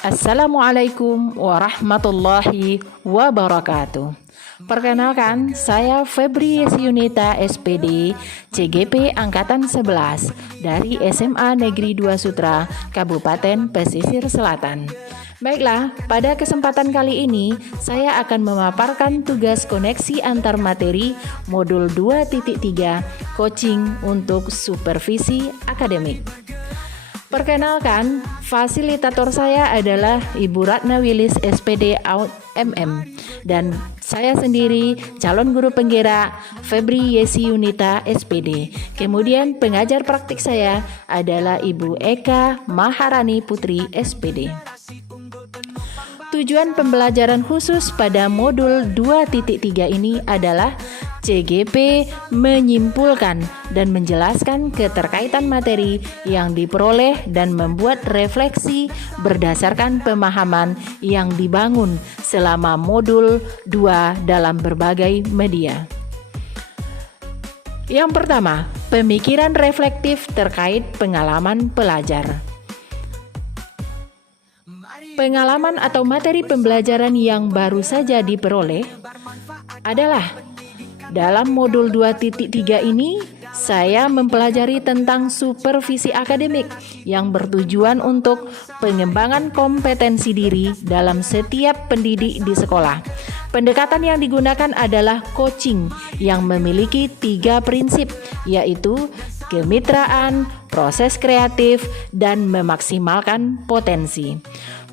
Assalamualaikum warahmatullahi wabarakatuh. Perkenalkan, saya Febri Yunita SPD, CGP Angkatan 11 dari SMA Negeri 2 Sutra, Kabupaten Pesisir Selatan. Baiklah, pada kesempatan kali ini saya akan memaparkan tugas koneksi antar materi modul 2.3 coaching untuk supervisi akademik. Perkenalkan, fasilitator saya adalah Ibu Ratna Wilis SPD Out MM dan saya sendiri calon guru penggerak Febri Yunita SPD. Kemudian pengajar praktik saya adalah Ibu Eka Maharani Putri SPD. Tujuan pembelajaran khusus pada modul 2.3 ini adalah CGP menyimpulkan dan menjelaskan keterkaitan materi yang diperoleh dan membuat refleksi berdasarkan pemahaman yang dibangun selama modul 2 dalam berbagai media. Yang pertama, pemikiran reflektif terkait pengalaman pelajar. Pengalaman atau materi pembelajaran yang baru saja diperoleh adalah dalam modul 2.3 ini saya mempelajari tentang supervisi akademik yang bertujuan untuk pengembangan kompetensi diri dalam setiap pendidik di sekolah. Pendekatan yang digunakan adalah coaching yang memiliki 3 prinsip, yaitu kemitraan, proses kreatif, dan memaksimalkan potensi.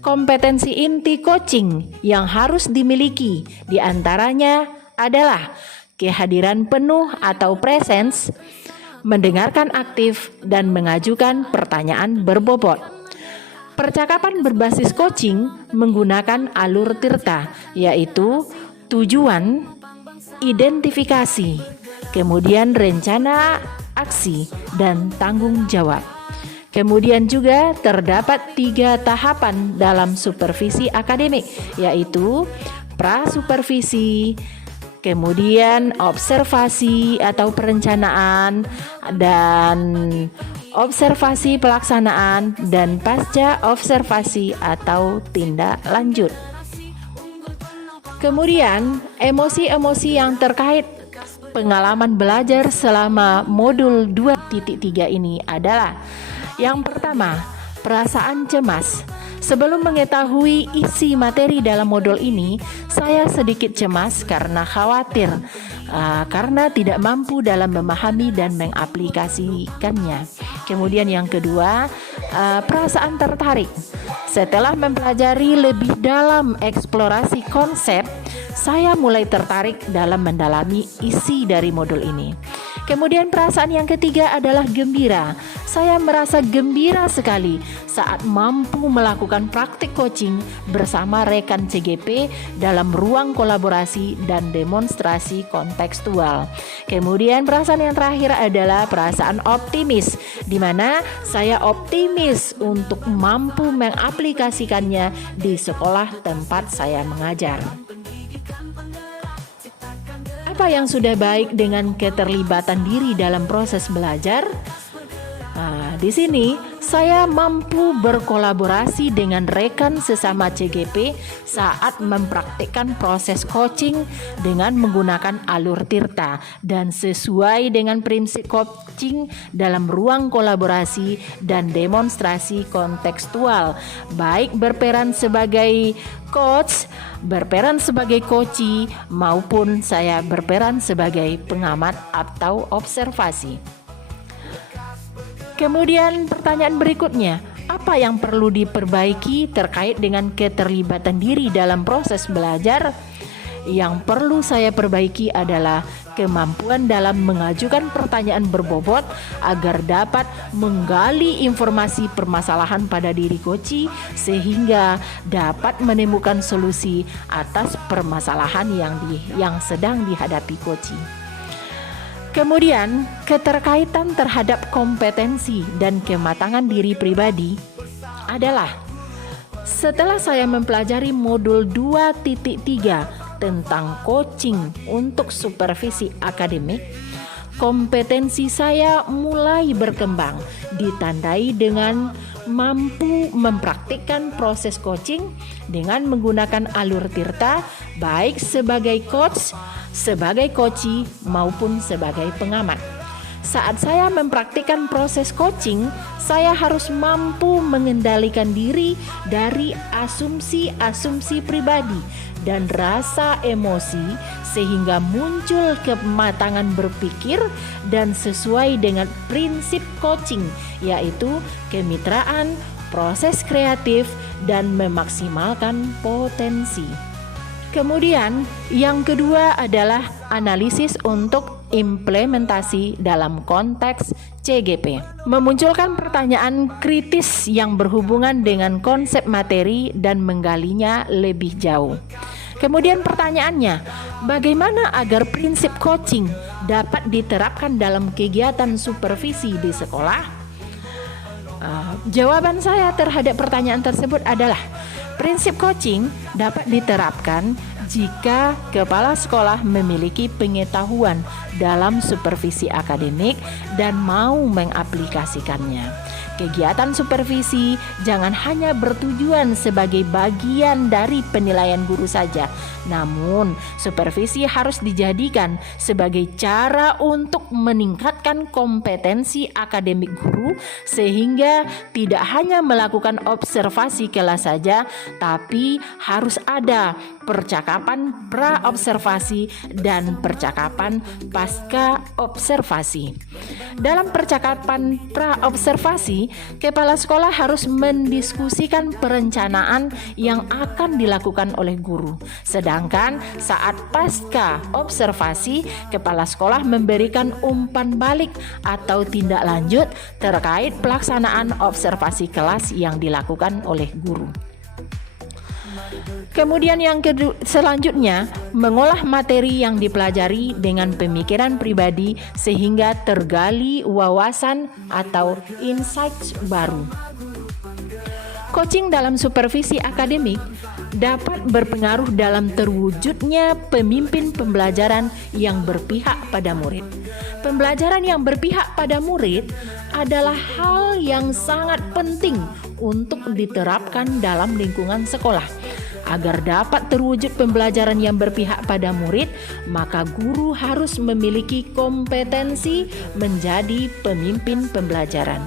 Kompetensi inti coaching yang harus dimiliki diantaranya adalah kehadiran penuh atau presence, mendengarkan aktif, dan mengajukan pertanyaan berbobot. Percakapan berbasis coaching menggunakan alur tirta, yaitu tujuan, identifikasi, kemudian rencana aksi, dan tanggung jawab. Kemudian juga terdapat 3 tahapan dalam supervisi akademik, yaitu prasupervisi, kemudian observasi atau perencanaan, dan observasi pelaksanaan, dan pasca observasi atau tindak lanjut. Kemudian emosi-emosi yang terkait pengalaman belajar selama modul 2.3 ini adalah yang pertama, perasaan cemas. Sebelum mengetahui isi materi dalam modul ini, saya sedikit cemas karena khawatir karena tidak mampu dalam memahami dan mengaplikasikannya. Kemudian yang kedua, perasaan tertarik. Setelah mempelajari lebih dalam eksplorasi konsep, saya mulai tertarik dalam mendalami isi dari modul ini. Kemudian perasaan yang ketiga adalah gembira. Saya merasa gembira sekali saat mampu melakukan praktik coaching bersama rekan CGP dalam ruang kolaborasi dan demonstrasi kontekstual. Kemudian perasaan yang terakhir adalah perasaan optimis, di mana saya optimis untuk mampu mengaplikasikannya di sekolah tempat saya mengajar. Apa yang sudah baik dengan keterlibatan diri dalam proses belajar? Di sini saya mampu berkolaborasi dengan rekan sesama CGP saat mempraktikkan proses coaching dengan menggunakan alur tirta dan sesuai dengan prinsip coaching dalam ruang kolaborasi dan demonstrasi kontekstual, baik berperan sebagai coach, berperan sebagai coachee, maupun saya berperan sebagai pengamat atau observasi. Kemudian pertanyaan berikutnya, apa yang perlu diperbaiki terkait dengan keterlibatan diri dalam proses belajar? Yang perlu saya perbaiki adalah kemampuan dalam mengajukan pertanyaan berbobot agar dapat menggali informasi permasalahan pada diri coachee sehingga dapat menemukan solusi atas permasalahan yang sedang dihadapi coachee. Kemudian, keterkaitan terhadap kompetensi dan kematangan diri pribadi adalah setelah saya mempelajari modul 2.3 tentang coaching untuk supervisi akademik, kompetensi saya mulai berkembang, ditandai dengan mampu mempraktikkan proses coaching dengan menggunakan alur Tirta, baik sebagai coach, sebagai coachee, maupun sebagai pengamat. Saat saya mempraktikkan proses coaching, saya harus mampu mengendalikan diri dari asumsi-asumsi pribadi dan rasa emosi sehingga muncul kematangan berpikir dan sesuai dengan prinsip coaching, yaitu kemitraan, proses kreatif, dan memaksimalkan potensi. Kemudian yang kedua adalah analisis untuk implementasi dalam konteks CGP. Memunculkan pertanyaan kritis yang berhubungan dengan konsep materi dan menggalinya lebih jauh. Kemudian pertanyaannya, bagaimana agar prinsip coaching dapat diterapkan dalam kegiatan supervisi di sekolah? Jawaban saya terhadap pertanyaan tersebut adalah prinsip coaching dapat diterapkan jika kepala sekolah memiliki pengetahuan dalam supervisi akademik dan mau mengaplikasikannya. Kegiatan supervisi jangan hanya bertujuan sebagai bagian dari penilaian guru saja, namun supervisi harus dijadikan sebagai cara untuk meningkatkan kompetensi akademik guru sehingga tidak hanya melakukan observasi kelas saja, tapi harus ada percakapan pra-observasi dan percakapan pasca observasi. Dalam percakapan pra-observasi, kepala sekolah harus mendiskusikan perencanaan yang akan dilakukan oleh guru. Sedangkan saat pasca observasi, kepala sekolah memberikan umpan balik atau tindak lanjut terkait pelaksanaan observasi kelas yang dilakukan oleh guru. Kemudian yang selanjutnya, mengolah materi yang dipelajari dengan pemikiran pribadi sehingga tergali wawasan atau insights baru. Coaching dalam supervisi akademik dapat berpengaruh dalam terwujudnya pemimpin pembelajaran yang berpihak pada murid. Pembelajaran yang berpihak pada murid adalah hal yang sangat penting untuk diterapkan dalam lingkungan sekolah. Agar dapat terwujud pembelajaran yang berpihak pada murid, maka guru harus memiliki kompetensi menjadi pemimpin pembelajaran.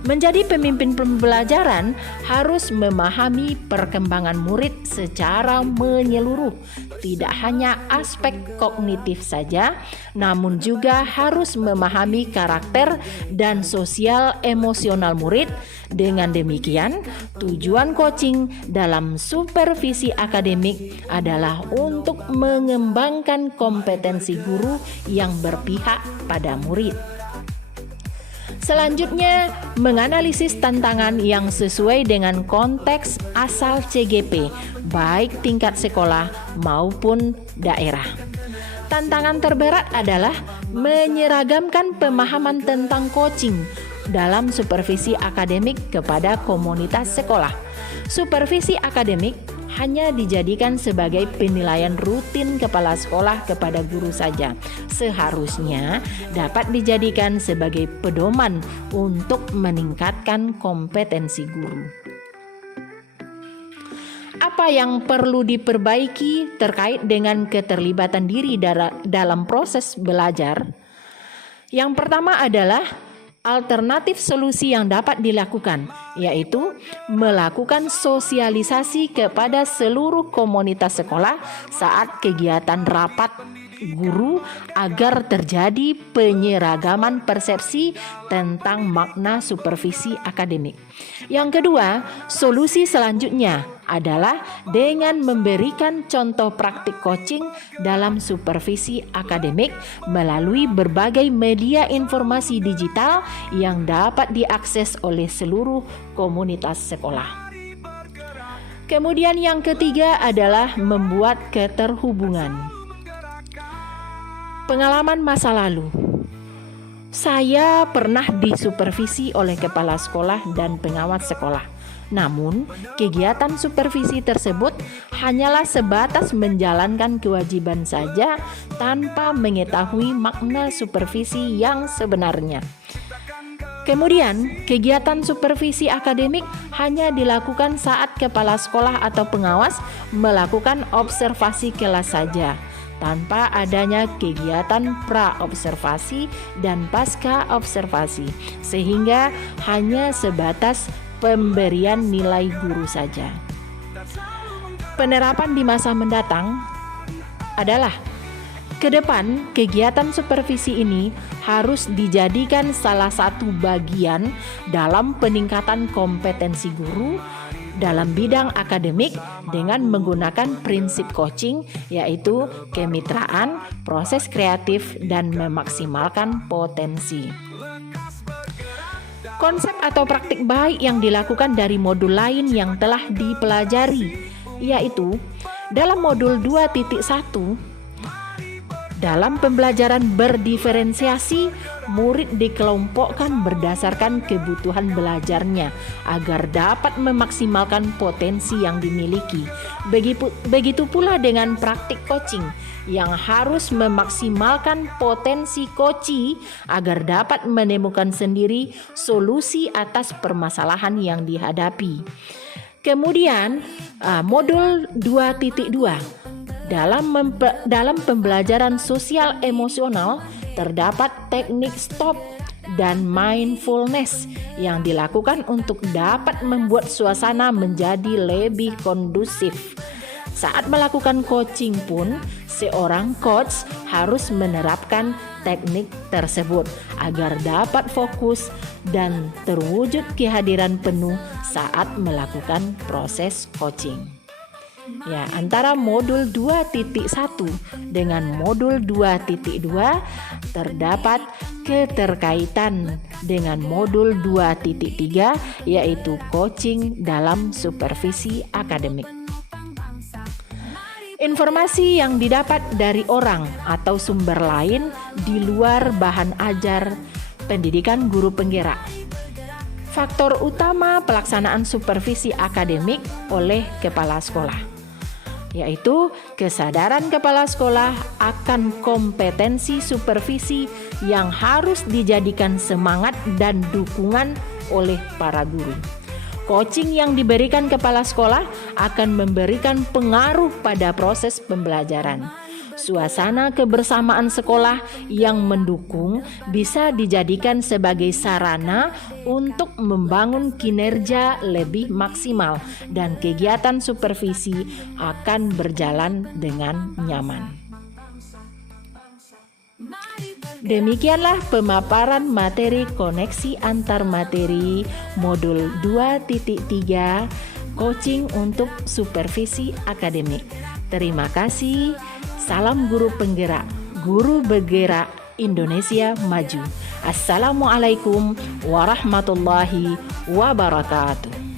Menjadi pemimpin pembelajaran harus memahami perkembangan murid secara menyeluruh, tidak hanya aspek kognitif saja, namun juga harus memahami karakter dan sosial emosional murid. Dengan demikian, tujuan coaching dalam supervisi akademik adalah untuk mengembangkan kompetensi guru yang berpihak pada murid. Selanjutnya, menganalisis tantangan yang sesuai dengan konteks asal CGP, baik tingkat sekolah maupun daerah. Tantangan terberat adalah menyeragamkan pemahaman tentang coaching dalam supervisi akademik kepada komunitas sekolah. Supervisi akademik hanya dijadikan sebagai penilaian rutin kepala sekolah kepada guru saja. Seharusnya dapat dijadikan sebagai pedoman untuk meningkatkan kompetensi guru. Apa yang perlu diperbaiki terkait dengan keterlibatan diri dalam proses belajar? Yang pertama adalah alternatif solusi yang dapat dilakukan, yaitu melakukan sosialisasi kepada seluruh komunitas sekolah saat kegiatan rapat guru agar terjadi penyeragaman persepsi tentang makna supervisi akademik. Yang kedua, solusi selanjutnya adalah dengan memberikan contoh praktik coaching dalam supervisi akademik melalui berbagai media informasi digital yang dapat diakses oleh seluruh komunitas sekolah. Kemudian yang ketiga adalah membuat keterhubungan. Pengalaman masa lalu. Saya pernah disupervisi oleh kepala sekolah dan pengawas sekolah. Namun, kegiatan supervisi tersebut hanyalah sebatas menjalankan kewajiban saja tanpa mengetahui makna supervisi yang sebenarnya. Kemudian, kegiatan supervisi akademik hanya dilakukan saat kepala sekolah atau pengawas melakukan observasi kelas saja, tanpa adanya kegiatan pra-observasi dan pasca observasi, sehingga hanya sebatas pemberian nilai guru saja. Penerapan di masa mendatang adalah ke depan, kegiatan supervisi ini harus dijadikan salah satu bagian dalam peningkatan kompetensi guru dalam bidang akademik dengan menggunakan prinsip coaching, yaitu kemitraan, proses kreatif, dan memaksimalkan potensi. Konsep atau praktik baik yang dilakukan dari modul lain yang telah dipelajari, yaitu dalam modul 2.1, dalam pembelajaran berdiferensiasi, murid dikelompokkan berdasarkan kebutuhan belajarnya agar dapat memaksimalkan potensi yang dimiliki. Begitu pula dengan praktik coaching yang harus memaksimalkan potensi koci agar dapat menemukan sendiri solusi atas permasalahan yang dihadapi. Kemudian, modul 2.2. Dalam pembelajaran sosial emosional terdapat teknik stop dan mindfulness yang dilakukan untuk dapat membuat suasana menjadi lebih kondusif. Saat melakukan coaching pun, seorang coach harus menerapkan teknik tersebut agar dapat fokus dan terwujud kehadiran penuh saat melakukan proses coaching. Ya, antara modul 2.1 dengan modul 2.2 terdapat keterkaitan dengan modul 2.3, yaitu coaching dalam supervisi akademik. Informasi yang didapat dari orang atau sumber lain di luar bahan ajar pendidikan guru penggerak. Faktor utama pelaksanaan supervisi akademik oleh kepala sekolah, yaitu kesadaran kepala sekolah akan kompetensi supervisi yang harus dijadikan semangat dan dukungan oleh para guru. Coaching yang diberikan kepala sekolah akan memberikan pengaruh pada proses pembelajaran. Suasana kebersamaan sekolah yang mendukung bisa dijadikan sebagai sarana untuk membangun kinerja lebih maksimal dan kegiatan supervisi akan berjalan dengan nyaman. Demikianlah pemaparan materi koneksi antar materi modul 2.3 coaching untuk supervisi akademik. Terima kasih. Salam guru penggerak, guru bergerak Indonesia maju. Assalamualaikum warahmatullahi wabarakatuh.